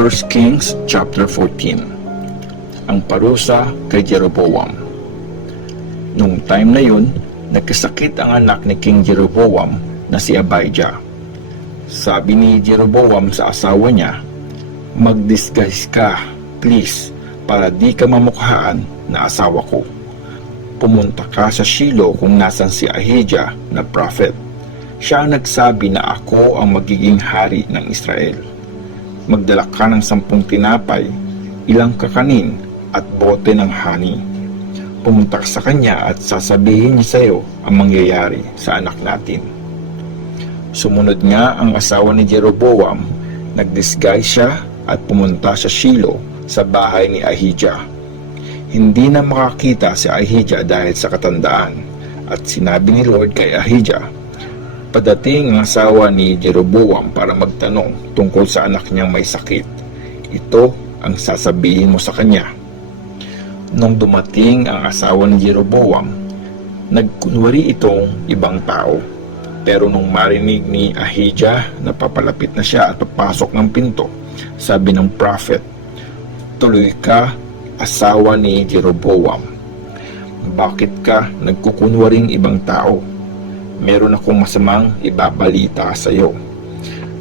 1 Kings chapter 14. Ang parusa kay Jeroboam. Nung time na yun, nagkasakit ang anak ni King Jeroboam na si Abijah. Sabi ni Jeroboam sa asawa niya, "Mag-disguise ka, please, para di ka mamukhaan na asawa ko. Pumunta ka sa Shiloh kung nasan si Ahijah na prophet. Siya ang nagsabi na ako ang magiging hari ng Israel. Magdala ka ng 10 tinapay, ilang kakanin at bote ng honey. Pumunta ka sa kanya at sasabihin niya sa iyo ang mangyayari sa anak natin." Sumunod nga ang asawa ni Jeroboam, nag-disguise siya at pumunta sa Shiloh sa bahay ni Ahijah. Hindi na makakita si Ahijah dahil sa katandaan, at sinabi ni Lord kay Ahijah, "Padating ang asawa ni Jeroboam para magtanong tungkol sa anak niyang may sakit. Ito ang sasabihin mo sa kanya." Nung dumating ang asawa ni Jeroboam, nagkunwari itong ibang tao. Pero nung marinig ni Ahijah na papalapit na siya at papasok ng pinto, sabi ng prophet, "Tuloy ka, asawa ni Jeroboam. Bakit ka nagkukunwaring ibang tao? Meron akong masamang ibabalita sa iyo.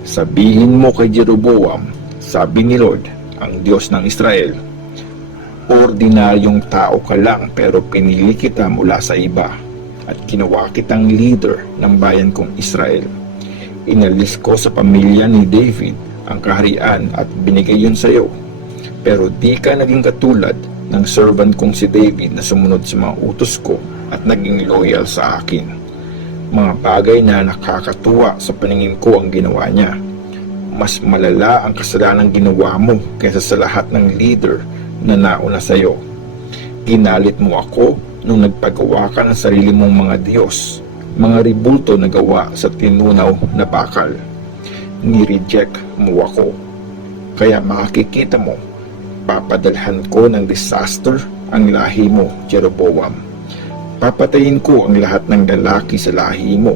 Sabihin mo kay Jeroboam, sabi ni Lord, ang Diyos ng Israel, ordinaryong tao ka lang pero pinili kita mula sa iba at ginawa kitang leader ng bayan kong Israel. Inalis ko sa pamilya ni David ang kaharian at binigay yun sa iyo. Pero di ka naging katulad ng servant kong si David na sumunod sa mga utos ko at naging loyal sa akin. Mga bagay na nakakatuwa sa paningin ko ang ginawa niya. Mas malala ang kasalanang ginawa mo kaysa sa lahat ng leader na nauna sa iyo. Ginalit mo ako nung nagpagawa ka ng sarili mong mga Diyos, mga ribulto na gawa sa tinunaw na bakal. Ni-reject mo ako. Kaya makikita mo, papadalhan ko ng disaster ang lahi mo, Jeroboam. Papatayin ko ang lahat ng lalaki sa lahi mo,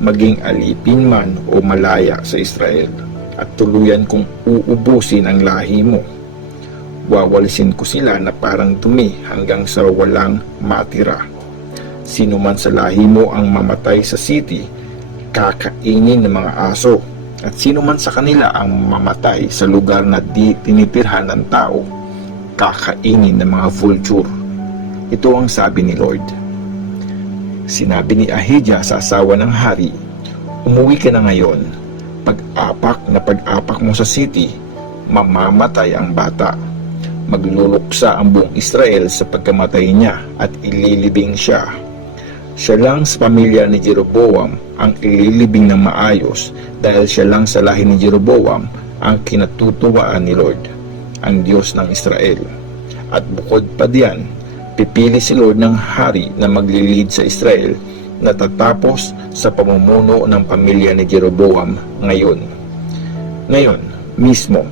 maging alipin man o malaya sa Israel, at tuluyan kong uubusin ang lahi mo. Wawalisin ko sila na parang dumi hanggang sa walang matira. Sino man sa lahi mo ang mamatay sa city, kakainin ng mga aso, at sino man sa kanila ang mamatay sa lugar na di tinitirhan ng tao, kakainin ng mga vulture. Ito ang sabi ni Lord. Sinabi ni Ahijah sa asawa ng hari, "Umuwi ka na ngayon. Pag-apak mo sa city, mamamatay ang bata. Magluluksa ang buong Israel sa pagkamatay niya at ililibing siya. Siya lang sa pamilya ni Jeroboam ang ililibing ng maayos dahil siya lang sa lahi ni Jeroboam ang kinatutuwaan ni Lord, ang Diyos ng Israel. At bukod pa diyan, pipili si Lord ng hari na maglilid sa Israel na tatapos sa pamumuno ng pamilya ni Jeroboam ngayon. Ngayon mismo,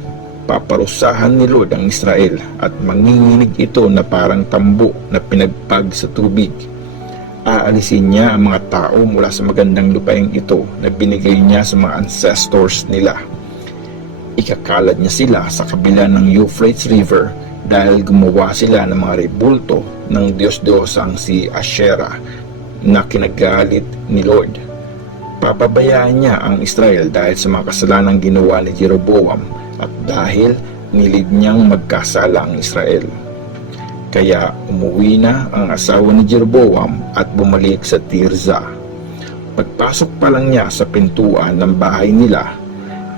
paparusahan ni Lord ang Israel at manginginig ito na parang tambo na pinagpag sa tubig. Aalisin niya ang mga tao mula sa magandang lupain ito na binigay niya sa mga ancestors nila. Ikakalat niya sila sa kabila ng Euphrates River dahil gumawa sila ng mga ribulto ng Diyos-Diyosang si Asherah na kinagalit ni Lord. Papabayaan niya ang Israel dahil sa mga kasalanang ginawa ni Jeroboam at dahil nilid niyang magkasala ang Israel. Kaya umuwi na ang asawa ni Jeroboam at bumalik sa Tirza. Pagpasok pa lang niya sa pintuan ng bahay nila,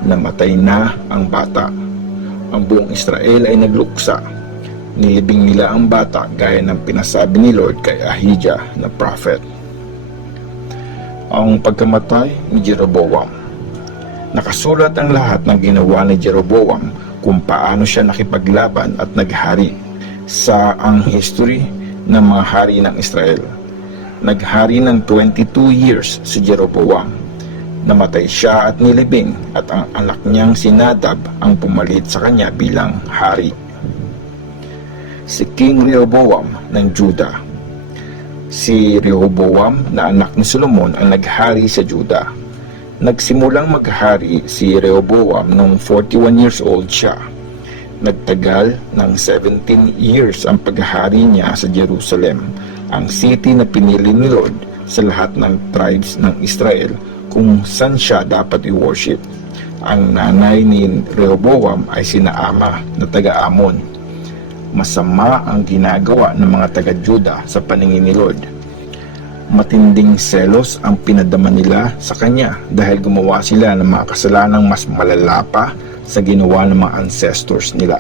namatay na ang bata. Ang buong Israel ay nagluksa. Nilibing nila ang bata gaya ng pinasabi ni Lord kay Ahijah na prophet. Ang pagkamatay ni Jeroboam. Nakasulat ang lahat ng ginawa ni Jeroboam kung paano siya nakipaglaban at naghari sa ang history ng mga hari ng Israel. Naghari ng 22 years si Jeroboam. Namatay siya at nilibing at ang anak niyang si Nadab ang pumalit sa kanya bilang hari. Si King Rehoboam ng Judah. Si Rehoboam na anak ni Solomon ang naghari sa Judah. Nagsimulang maghari si Rehoboam nung 41 years old siya. Nagtagal ng 17 years ang paghahari niya sa Jerusalem, ang city na pinili ni Lord sa lahat ng tribes ng Israel kung saan siya dapat i-worship. Ang nanay ni Rehoboam ay sina Ama na taga-Amon. Masama ang ginagawa ng mga taga-Juda sa paningin ni Lord. Matinding selos ang pinadama nila sa kanya dahil gumawa sila ng mga kasalanang mas malala pa sa ginawa ng mga ancestors nila.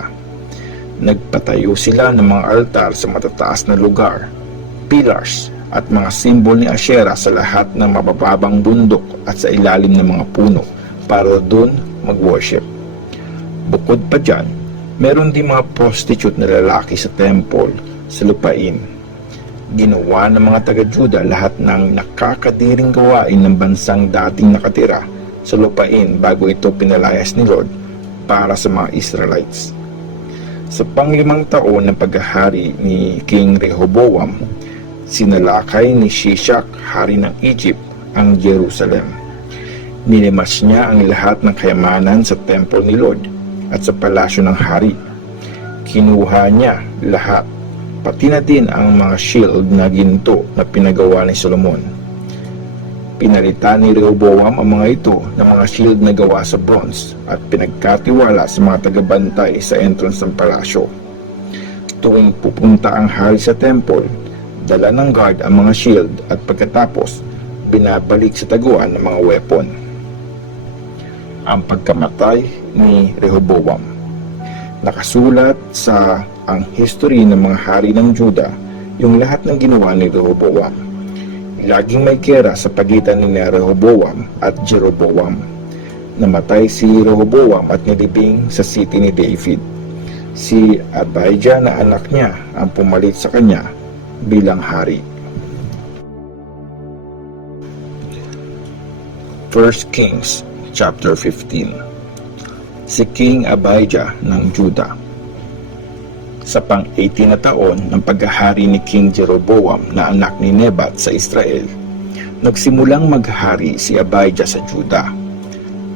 Nagpatayo sila ng mga altar sa matataas na lugar, pillars at mga simbol ni Asherah sa lahat ng mabababang bundok at sa ilalim ng mga puno para doon mag-worship. Bukod pa dyan, meron din mga prostitute na lalaki sa temple sa lupain. Ginawa ng mga taga-Juda lahat ng nakakadiring gawain ng bansang dating nakatira sa lupain bago ito pinalayas ni Lord para sa mga Israelites. Sa pang-5 taon ng paghahari ni King Rehoboam, sinalakay ni Shishak, hari ng Egypt, ang Jerusalem. Nilimas niya ang lahat ng kayamanan sa temple ni Lord at sa palasyo ng hari. Kinuha niya lahat, pati na din ang mga shield na ginto na pinagawa ni Solomon. Pinalitan ni Rehoboam ang mga ito ng mga shield na gawa sa bronze at pinagkatiwala sa mga tagabantay sa entrance ng palasyo. Tuwing pupunta ang hari sa temple, dala ng guard ang mga shield at pagkatapos binabalik sa taguan ng mga weapon. Ang pagkamatay ni Rehoboam. Nakasulat sa ang history ng mga hari ng Juda yung lahat ng ginawa ni Rehoboam. Laging may giyera sa pagitan ni Rehoboam at Jeroboam. Namatay si Rehoboam at nilibing sa city ni David. Si Abijah na anak niya ang pumalit sa kanya bilang hari. 1 Kings chapter 15. Si King Abijah ng Juda. Sa pang-18 na taon ng paghahari ni King Jeroboam na anak ni Nebat sa Israel, nagsimulang maghari si Abijah sa Juda.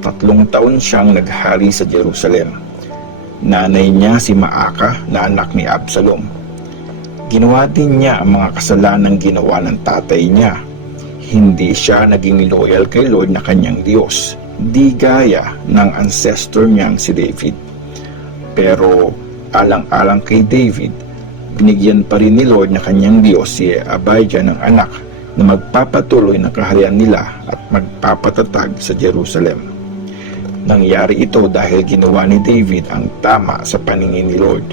3 taon siyang naghari sa Jerusalem. Nanay niya si Maaka na anak ni Absalom. Ginawa din niya ang mga kasalanang ginawa ng tatay niya. Hindi siya naging loyal kay Lord na kanyang Diyos, di gaya ng ancestor niyang si David. Pero alang-alang kay David, binigyan pa rin ni Lord na kanyang Diyos si Abijah ng anak na magpapatuloy ng kaharian nila at magpapatatag sa Jerusalem. Nangyari ito dahil ginawa ni David ang tama sa paningin ni Lord.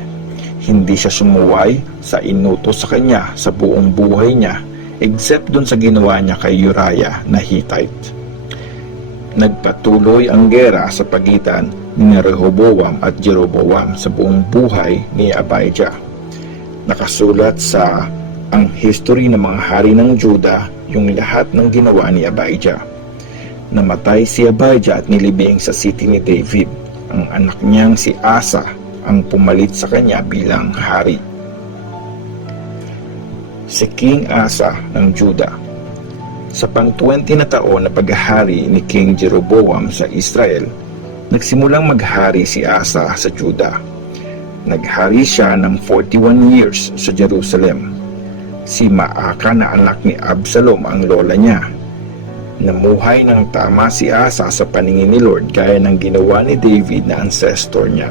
Hindi siya sumuway sa inutos sa kanya sa buong buhay niya except dun sa ginawa niya kay Uriah na Hittite. Nagpatuloy ang gera sa pagitan ni Rehoboam at Jeroboam sa buong buhay ni Abijah. Nakasulat sa ang history ng mga hari ng Juda yung lahat ng ginawa ni Abijah. Namatay si Abijah at nilibing sa city ni David. Ang anak niyang si Asa ang pumalit sa kanya bilang hari. Si King Asa ng Juda. Sa pang-20 na taon na paghahari ni King Jeroboam sa Israel, nagsimulang maghari si Asa sa Juda. Naghari siya ng 41 years sa Jerusalem. Si Maaka na anak ni Absalom ang lola niya. Namuhay ng tama si Asa sa paningin ni Lord gaya ng ginawa ni David na ancestor niya.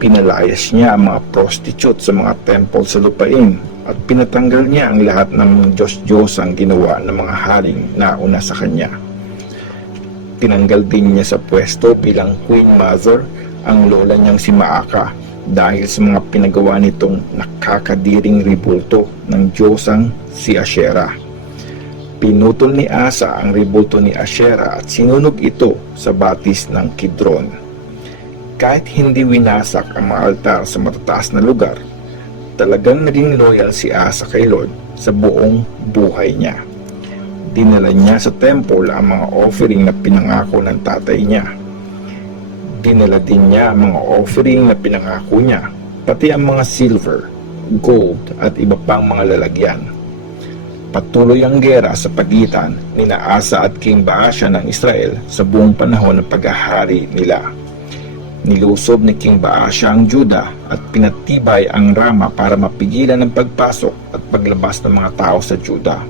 Pinalayas niya ang mga prostitute sa mga temple sa lupain at pinatanggal niya ang lahat ng Diyos-Diyos ang ginawa ng mga haring nauna sa kanya. Tinanggal din niya sa pwesto bilang Queen Mother ang lola niyang si Maaka dahil sa mga pinagawa nitong nakakadiring ribulto ng Diyosang si Asherah. Pinutol ni Asa ang ribulto ni Asherah at sinunog ito sa batis ng Kidron. Kahit hindi winasak ang mga altar sa matataas na lugar, talagang naging loyal si Asa kay Lord sa buong buhay niya. Dinala niya sa temple ang mga offering na pinangako ng tatay niya. Dinala din niya ang mga offering na pinangako niya, pati ang mga silver, gold at iba pang mga lalagyan. Patuloy ang gera sa pagitan ni Asa at King Baasha ng Israel sa buong panahon ng paghahari nila. Nilusob ni King Baasha ang Juda at pinatibay ang Rama para mapigilan ang pagpasok at paglabas ng mga tao sa Juda.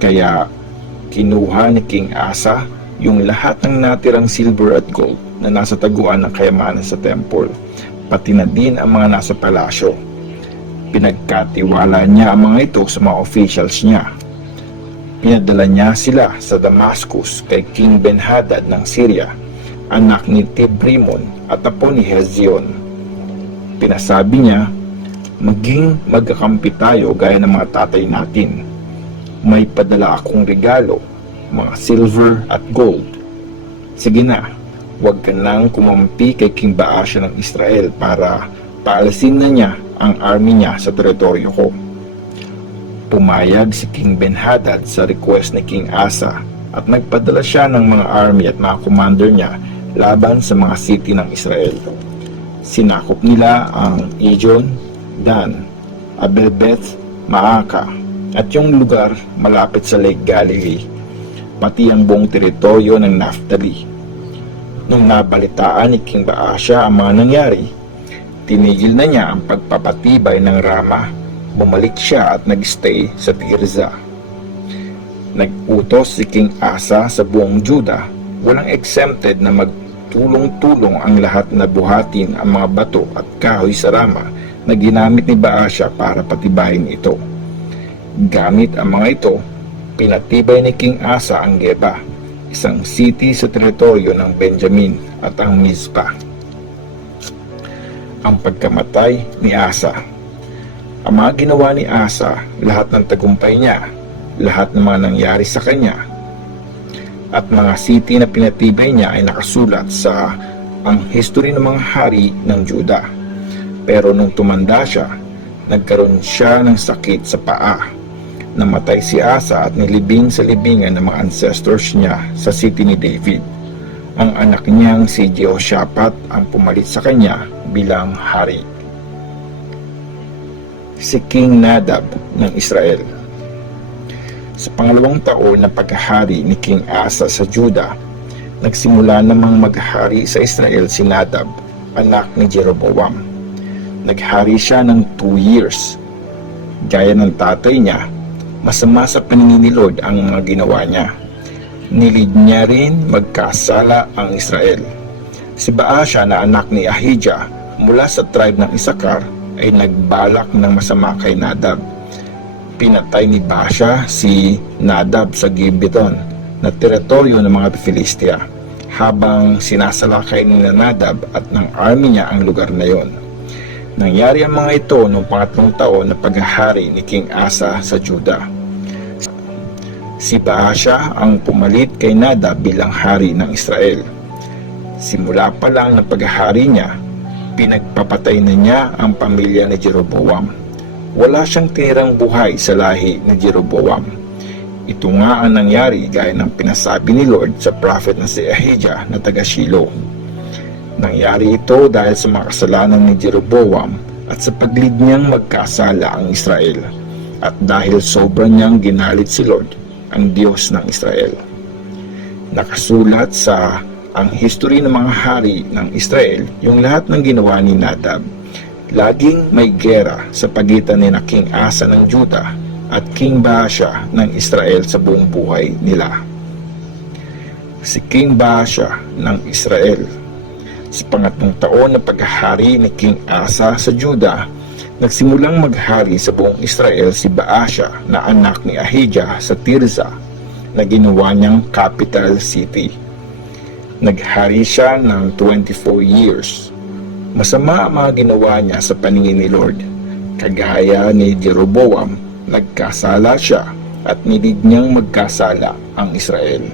Kaya kinuha ni King Asa yung lahat ng natirang silver at gold na nasa taguan ng kayamanan sa temple, pati na din ang mga nasa palasyo. Pinagkatiwala niya ang mga ito sa mga officials niya. Pinadala niya sila sa Damascus kay King Ben-Hadad ng Syria, anak ni Tibrimon at apo ni Hezion. Pinasabi niya, maging magkakampi tayo gaya ng mga tatay natin. May padala akong regalo, mga silver at gold. Sige na, huwag ka nang kumampi kay King Baasha ng Israel para paalisin na niya ang army niya sa teritoryo ko. Pumayag si King Ben-Hadad sa request ni King Asa at nagpadala siya ng mga army at mga commander niya laban sa mga city ng Israel. Sinakop nila ang Ijon, Dan, Abel-Beth, Maaka at yung lugar malapit sa Lake Galilee, pati ang buong teritoryo ng Naphtali. Nung nabalitaan ni King Baasha ang mga nangyari, tinigil na niya ang pagpapatibay ng Rama. Bumalik siya at nagstay sa Tirza. Nag-utos si King Asa sa buong Juda, walang exempted na magtulong-tulong ang lahat na buhatin ang mga bato at kahoy sa Rama na ginamit ni Baasha para patibayin ito. Gamit ang mga ito, pinatibay ni King Asa ang Geba, isang city sa teritoryo ng Benjamin, at ang Mizpah. Ang pagkamatay ni Asa. Ang mga ginawa ni Asa, lahat ng tagumpay niya, lahat ng mga nangyari sa kanya, at mga city na pinatibay niya ay nakasulat sa ang history ng mga hari ng Juda. Pero nung tumanda siya, nagkaroon siya ng sakit sa paa. Namatay si Asa at nilibing sa libingan ng mga ancestors niya sa city ni David. Ang anak niyang si Jehoshaphat ang pumalit sa kanya bilang hari. Si King Nadab ng Israel. Sa pangalawang taon na paghahari ni King Asa sa Juda, nagsimula namang maghari sa Israel si Nadab, anak ni Jeroboam. Naghari siya ng 2 years. Gaya ng tatay niya, masama sa paningin ni Lord ang mga ginawa niya. Nilid niya rin magkasala ang Israel. Si Baasha na anak ni Ahijah mula sa tribe ng Isakar ay nagbalak ng masama kay Nadab. Pinatay ni Baasha si Nadab sa Gibeon na teritoryo ng mga Filistia, habang sinasalakay ni Nadab at ng army niya ang lugar na yon. Nangyari ang mga ito noong pangatlong taon na paghahari ni King Asa sa Juda. Si Baasha ang pumalit kay Nadab bilang hari ng Israel. Simula pa lang ng paghahari niya, pinagpapatay na niya ang pamilya ni Jeroboam. Wala siyang tinirang buhay sa lahi ni Jeroboam. Ito nga ang nangyari gaya ng pinasabi ni Lord sa prophet na si Ahijah na taga Shilo. Nangyari ito dahil sa mga kasalanan ni Jeroboam at sa paglid niyang magkasala ang Israel, at dahil sobrang niyang ginalit si Lord, ang Diyos ng Israel. Nakasulat sa ang history ng mga hari ng Israel yung lahat ng ginawa ni Nadab. Laging may gera sa pagitan ni na King Asa ng Juda at King Baasha ng Israel sa buong buhay nila. Si King Baasha ng Israel. Sa pangatlong taon na paghahari ni King Asa sa Juda, nagsimulang maghari sa buong Israel si Baasha na anak ni Ahijah sa Tirza, na ginawa niyang capital city. Naghari siya ng 24 years. Masama ang mga ginawa niya sa paningin ni Lord. Kagaya ni Jeroboam, nagkasala siya at nilid niyang magkasala ang Israel.